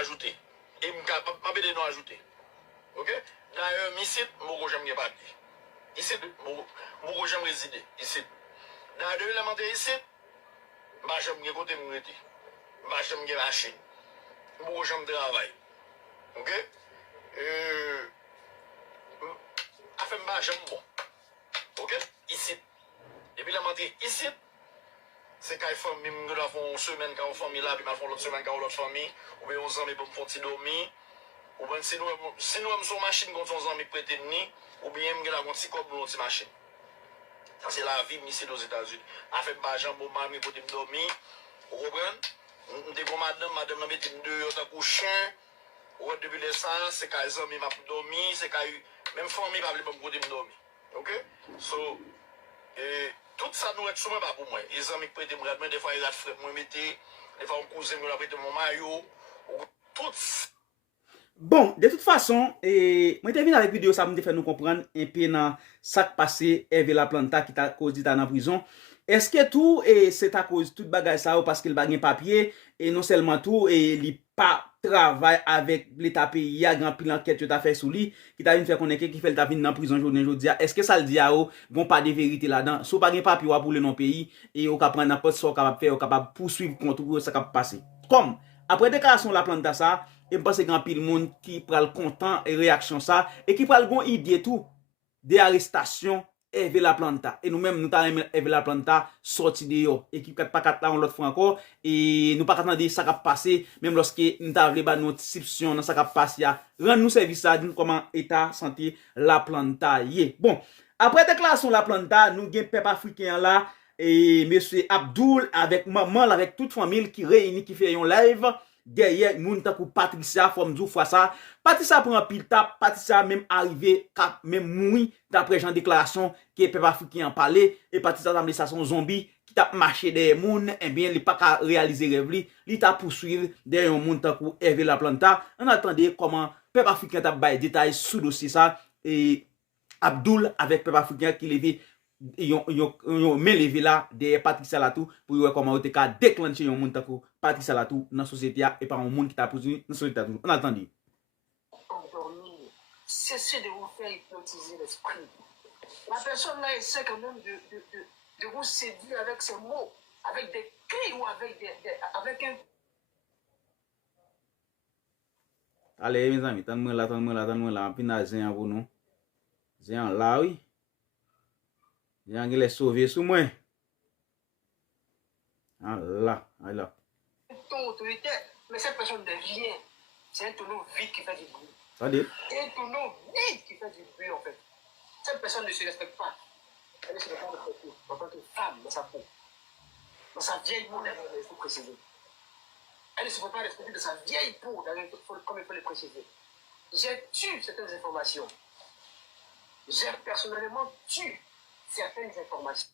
ajouter. Et je vais nous ajouter. Ok? D'ailleurs, ici, je j'aime pas dire. Ici, je j'aime résider. Ici. D'ailleurs, l'élémentaire ici, j'aime côté me rester. J'aime machine. J'aime travail. Ok? Afin j'aime bon. Ok? Ici. Et puis l'élémentaire ici, c'est quand famille, nous avons une semaine quand on famille là, puis nous avons l'autre semaine quand on l'autre famille, ou bien on amis pour me faire dormir, ou bien si nous avons une machine quand on amis prêter de ni, ou bien nous avons un petit corps pour notre machine. Ça c'est la vie ici aux États-Unis. Afin de l'argent pour mamie pour me dormir, vous comprenez? Nous avons madame m'a mis deux tant que chien, ou depuis ça, c'est quand les amis m'a dormir, c'est quand même famille va pas me dormir. OK? So, tout ça nous est souvent pas pour moi. Les amis prêtent me regarder, des fois ils frère moi mettez, des fois on cousin me prêter mon maillot, tout. Bon, de toute façon, moi t'ai venu avec vidéo ça me fait nous comprendre un peu dans ça qui passé Hervé Laplanta qui t'a cause dans prison. Est-ce que tout c'est à cause toute bagage ça parce qu'il bagage papier et non seulement tout et il pas travail avec l'état pays, il y a grand pile enquête que t'a fait sous lui qui t'a venu faire connaître qui fait t'a venu dans prison journée aujourd'hui. Est-ce que ça le dit à eux vont pas de vérité là-dedans. Si pas de papier pour le non pays et on capable prendre n'importe ce capable faire, capable poursuivre contre ça capable passer. Comme après déclaration Laplanta ça et je pense que grand pile monde qui pral content et réaction ça et qui pral gon idée tout des arrestations Hervé Laplanta et nous même nous t'a Hervé Laplanta sorti de yo et qui pas quatre là on l'autre fois encore et nous pas attendre ça va passer même lorsque nous t'a vle ba notification dans ça va passer rend nous service ça comment état santé Laplanta yé. Bon, après déclaration Laplanta nous gen peuple africain là et monsieur Abdoul avec maman avec toute famille qui réunit qui fait un live derrière moun ta pour Patricia forme dou fois ça Patricia prend pile tap Patricia même arrivé cap même moui d'après Jean déclaration que peuple africain en parler et Patricia semble ça son zombie qui t'a marché derrière moun et bien il pas qu'à réaliser rêve li t'a poursuivre derrière un moun ta pour Hervé Laplanta on attendait comment peuple africain t'a bail détail sous dossier ça et Abdoul avec peuple africain qui levé yon men levé là derrière Patricia Latou pour voir comment on te ka déclencher yon moun tako Patricia Latou dans société et par un monde qui t'a poursuivi dans société. On attendit. Endormir, cessez de vous faire hypnotiser l'esprit. La personne là essaie quand même de vous séduire avec ses mots, avec des cris ou avec un. Allez mes amis, tande-moi là, pina Zéan pour nous. Zéan là oui. Zéan qui les sauvé sous moi. Ah là. Ton autoritaire, mais cette personne devient, c'est un tonneau vide qui fait du bruit. C'est-à-dire? C'est un tonneau vide qui fait du bruit en fait. Cette personne ne se respecte pas. Elle ne se respecte pas en tant que femme dans sa peau. Dans sa vieille peau, il faut préciser. Elle ne se peut pas respecter de sa vieille peau, comme il faut le préciser. J'ai tué certaines informations. J'ai personnellement tué certaines informations.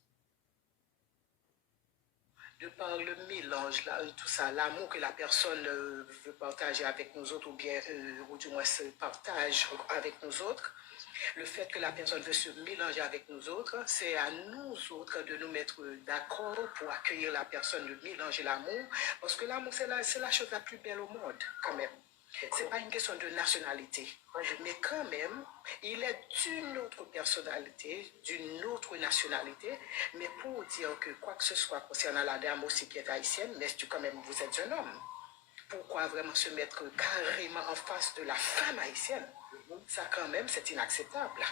De par le mélange, là, tout ça, l'amour que la personne veut partager avec nous autres, ou bien, ou du moins se partage avec nous autres, le fait que la personne veut se mélanger avec nous autres, c'est à nous autres de nous mettre d'accord pour accueillir la personne, de mélanger l'amour, parce que l'amour, c'est la chose la plus belle au monde, quand même. C'est pas une question de nationalité, mais quand même, il est d'une autre personnalité, d'une autre nationalité, mais pour dire que quoi que ce soit concernant la dame aussi qui est haïtienne, mais quand même vous êtes un homme. Pourquoi vraiment se mettre carrément en face de la femme haïtienne? Ça quand même, c'est inacceptable.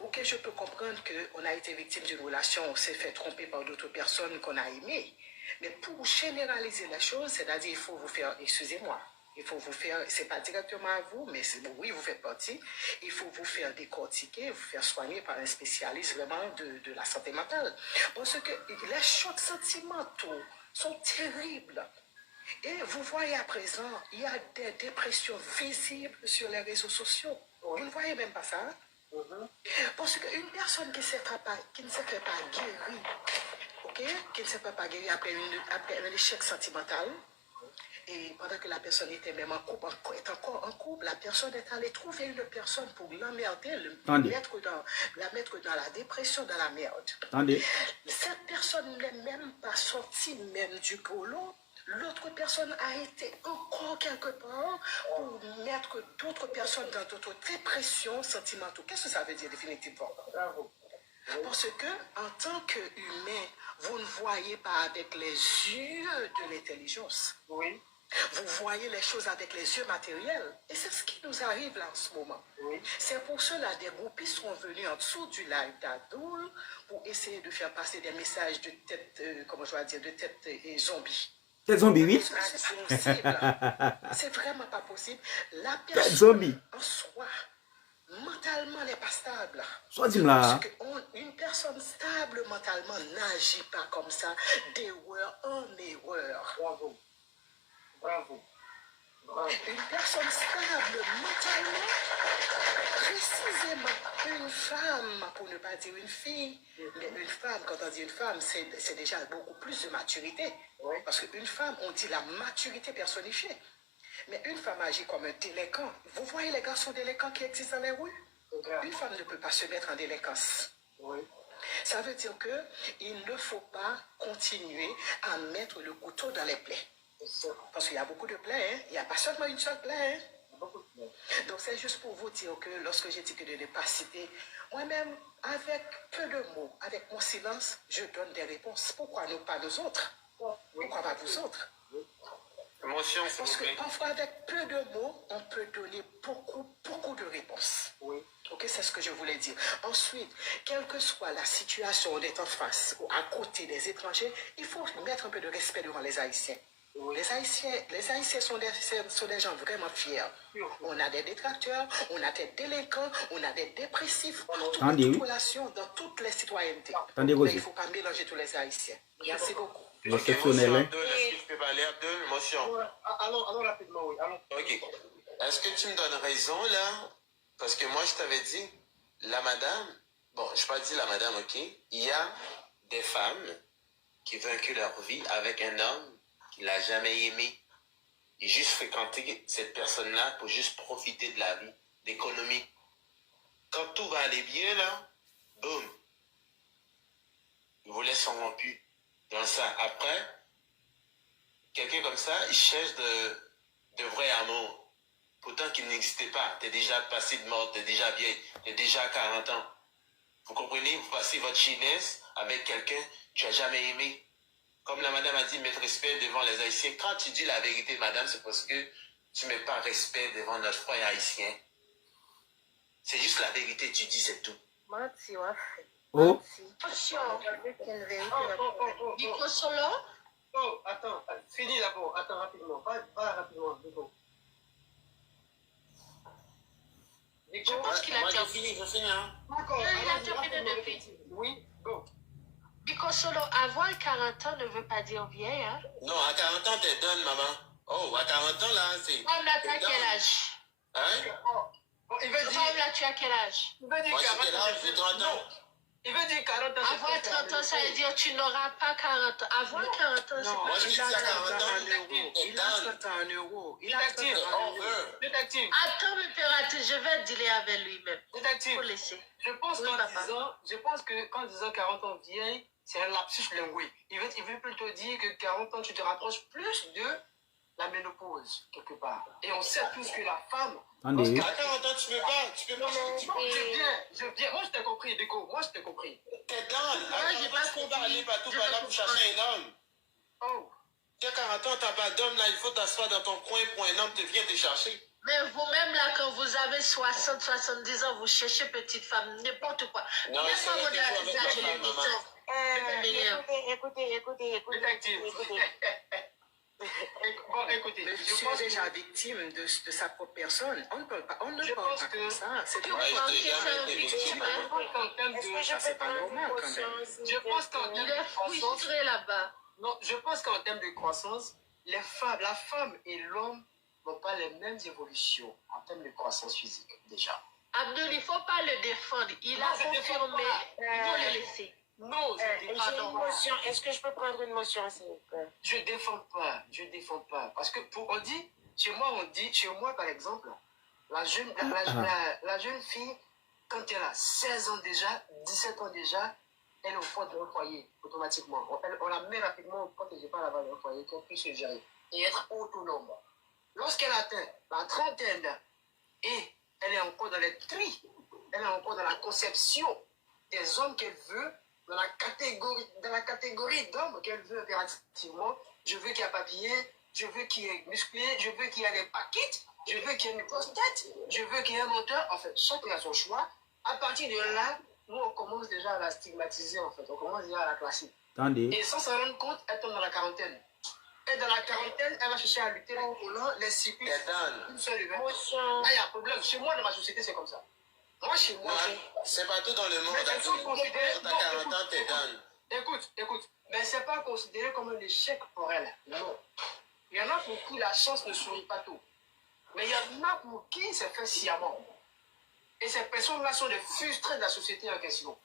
Ok, je peux comprendre qu'on a été victime d'une relation, on s'est fait tromper par d'autres personnes qu'on a aimées, mais pour généraliser la chose, c'est-à-dire il faut vous faire, excusez-moi, il faut vous faire, c'est pas directement à vous, mais oui, vous faites partie. Il faut vous faire décortiquer, vous faire soigner par un spécialiste vraiment de la santé mentale. Parce que les chocs sentimentaux sont terribles. Et vous voyez à présent, il y a des dépressions visibles sur les réseaux sociaux. Vous ne voyez même pas ça? Parce qu'une personne qui ne se fait pas guérir, okay? Qui ne se fait pas guérir après un échec sentimental, et pendant que la personne était même en couple, est encore en couple, la personne est allée trouver une personne pour l'emmerder, la mettre dans la dépression, dans la merde. Attendez. Cette personne n'est même pas sortie même du polo l'autre personne a été encore quelque part pour mettre d'autres personnes dans d'autres dépressions sentimentaux. Qu'est-ce que ça veut dire définitivement? Bravo. Parce que, en tant qu'humain, vous ne voyez pas avec les yeux de l'intelligence. Oui. Vous voyez les choses avec les yeux matériels. Et c'est ce qui nous arrive là en ce moment. Oui. C'est pour cela des groupistes sont venus en dessous du live d'Adoul pour essayer de faire passer des messages de tête, comment je vais dire, de tête et zombie. Tête zombie, oui. C'est possible. C'est vraiment pas possible. La Tête personne zombie. en soi, mentalement, n'est pas stable. Soit dis-moi. Parce qu'une personne stable mentalement n'agit pas comme ça, d'erreur en erreur. Bravo. Bravo. Bravo. Une personne stable mentalement, précisément une femme, pour ne pas dire une fille, mais une femme, quand on dit une femme, c'est déjà beaucoup plus de maturité. Oui. Parce qu'une femme, on dit la maturité personnifiée. Mais une femme agit comme un délinquant. Vous voyez les garçons délinquants qui existent dans les rues? Une femme ne peut pas se mettre en délinquance. Oui. Ça veut dire qu'il ne faut pas continuer à mettre le couteau dans les plaies. Parce qu'il y a beaucoup de plaies, hein? Il n'y a pas seulement une seule plaie. Hein? Donc c'est juste pour vous dire que lorsque j'ai dit que de ne pas citer, moi-même, avec peu de mots, avec mon silence, je donne des réponses. Pourquoi nous pas nous autres? Pourquoi pas vous autres? Émotion, s'il Parce vous que plaît. parfois, avec peu de mots, on peut donner beaucoup de réponses. Oui. Ok, c'est ce que je voulais dire. Ensuite, quelle que soit la situation, on est en face ou à côté des étrangers, il faut mettre un peu de respect devant les Haïtiens. Oui. Les Haïtiens sont des gens vraiment fiers. On a des détracteurs, on a des délinquants, on a des dépressifs, partout dans Attendez, toute oui. relation, dans toutes les citoyennetés. Attendez, Mais Rosie. il ne faut pas mélanger tous les Haïtiens. Merci beaucoup. Exceptionnel, hein. Abdul, est-ce que je peux parler, Abdul? Émotion. Allons rapidement, oui. Allons. Ok. Est-ce que tu me donnes raison, là? Parce que moi, je t'avais dit, la madame, bon, je n'ai pas dit la madame, ok? Il y a des femmes qui vainquent leur vie avec un homme qui l'a jamais aimé. Et juste fréquenter cette personne-là pour juste profiter de la vie, d'économie. Quand tout va aller bien, là, boum. Il vous laisse rompu dans ça. Après, quelqu'un comme ça, il cherche de vrai amour. Pourtant qu'il n'existait pas. T'es déjà passé de mort, t'es déjà vieille, t'es déjà à 40 ans. Vous comprenez? Vous passez votre jeunesse avec quelqu'un que tu n'as jamais aimé. Comme la madame a dit, mettre respect devant les Haïtiens. Quand tu dis la vérité, madame, c'est parce que tu ne mets pas respect devant notre frère haïtien. C'est juste la vérité, tu dis, c'est tout. Menti, ouais. Oh. Nico Solo? Oh, attends. Finis d'abord. Attends, rapidement. Va rapidement. Nico. Je pense qu'il a Moi, terminé. je finis, hein. D'accord. Il a allons-y, terminé rapidement, depuis. effectivement. Oui, go. Nico Solo, avoir 40 ans ne veut pas dire vieille, hein? Non, à 40 ans, t'es done, maman. Oh, à 40 ans, là, c'est... Femme là, tu as quel âge? Hein? Bon, il veut dire. Femme là, tu as quel âge? Il veut dire Moi, 40 j'ai quel âge? J'ai 30 ans. Il veut dire 40 ans. Avoir 30 ans, ça veut dire que tu n'auras pas 40 ans. Avoir 40 ans, c'est Non, Moi, je il dis a à 30 40 ans ans, en euros. Il a 30 ans en euros. Il a 30 Détective, ans en euros. Over. Détective. Attends, impératrice, je vais dealer avec lui-même. Détective. Faut laisser. Je pense Oui, papa. qu'en disant 40 ans vieille, c'est un lapsus linguistique. Il veut plutôt dire que 40 ans, tu te rapproches plus de la ménopause, quelque part. Et on sait tous que la femme... Attendez. À 40 ans, tu peux pas. Non, je viens. Moi, je t'ai compris, Déco. Moi, je t'ai compris. T'es down. À j'ai 40 pas ans, tu peux pas compris. aller partout J'ai par pas là pour compris. chercher un homme. Oh. Tu as 40 ans, t'as pas d'homme, là, il faut t'asseoir dans ton coin pour un homme te vient te chercher. Mais vous-même, là, quand vous avez 60, 70 ans, vous cherchez petite femme, n'importe quoi. Non, Même c'est pas vrai mon qu'il faut avec la âge, femme, maman. écoutez. Détective. Bon, écoutez, Mais je je suis pense déjà que... victime de sa propre personne. On ne parle pas, Je pense que- comme ça. C'est Ouais, Quand j'ai c'est jamais un été victime, victime. hein, En termes de... Ça, c'est pas normal quand même. Je pense qu'en il termes est de croissance... frustré là-bas. Non, je pense qu'en termes de croissance, la femme et l'homme n'ont pas les mêmes évolutions en termes de croissance physique, déjà. Abdul, il ne faut pas le défendre. Il Non, a je défends confirmé. pas. Il faut le laisser. Non, je défends J'ai une motion. Est-ce que je peux prendre une motion, s'il vous plaît? Je défends pas. Parce que on dit, chez moi par exemple, la jeune fille, quand elle a 16 ans déjà, 17 ans déjà, elle est au fond d'un foyer, automatiquement. On la met rapidement au protégé-pas avant d'un foyer, qu'elle puisse se gérer et être autonome. Lorsqu'elle atteint la trentaine et elle est encore dans les tris, elle est encore dans la conception des hommes qu'elle veut, dans la catégorie d'hommes qu'elle veut impérativement, je veux qu'il y ait un papier, je veux qu'il y ait musclé, je veux qu'il y ait des paquettes, je veux qu'il y ait une grosse tête, je veux qu'il y ait un moteur. En fait, chacun a son choix. À partir de là, nous, on commence déjà à la stigmatiser, en fait. On commence déjà à la classer. Attendez. Et sans s'en rendre compte, elle tombe dans la quarantaine. Et dans la quarantaine, elle va chercher à lutter les collants, les cycles, une seule event. Là, il y a un problème. Chez moi, dans ma société, c'est comme ça. Moi, chez moi, c'est pas tout dans le monde. mais sont considérés. Quand t'as 40 ans, t'es done. Écoute. Mais c'est pas considéré comme un échec pour elle. Non. Il y en a pour qui la chance ne sourit pas tout. Mais il y en a pour qui c'est fait sciemment. Et ces personnes-là sont des frustrés de la société en question.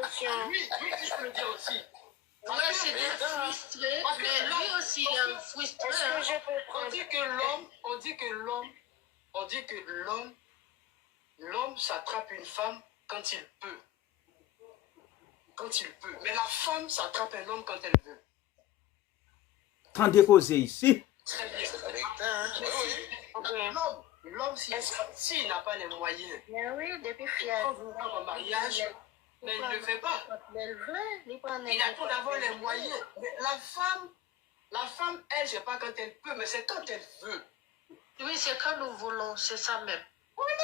Monsieur, Oui, je peux le dire aussi. Ouais, c'est des frustrés, mais lui aussi, il est frustré. est-ce que je peux On prendre... dit que l'homme s'attrape une femme quand il peut. Quand il peut. Mais la femme s'attrape un homme quand elle veut. Attendez causer ici. Très bien. Avec ça, hein? Oui. L'homme, s'il n'a pas les moyens, Mais oui, depuis quand fier. vous voulez un mariage, mais il ne le fait pas. Il attend d'avoir les moyens. Mais la femme, elle, c'est pas quand elle peut, mais c'est quand elle veut. Oui, c'est quand nous voulons, c'est ça même.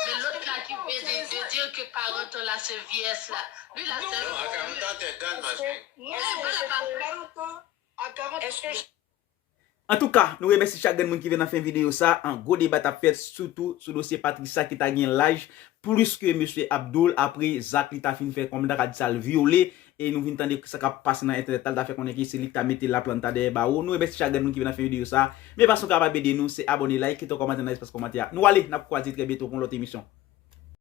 Mais l'autre là qui vient de dire que 40 ans là, c'est vieillesse là. Lui là, Non, à 40 ans, t'es done, ma chérie. À 40 ans, Est-ce que je... En tout ka, nou remersi chak gen moun ki ven nan fin video sa. An go debat ap fet surtout sou dosye Patricia ki ta gen l'aj plus que M. Abdul apre Zak li ta fin fè kom da ka di sal viole et nou vin tande sa ka passe nan internet tal da fè konen ki se li ta mette la planta de ba ou. Nou remersi chak gen moun ki ven nan fin video sa. Me fason ka pa bede nou se abone, like, ton komante nan espace komante ya. Nou ale, nap kwa di tre beto pou l'autre émission.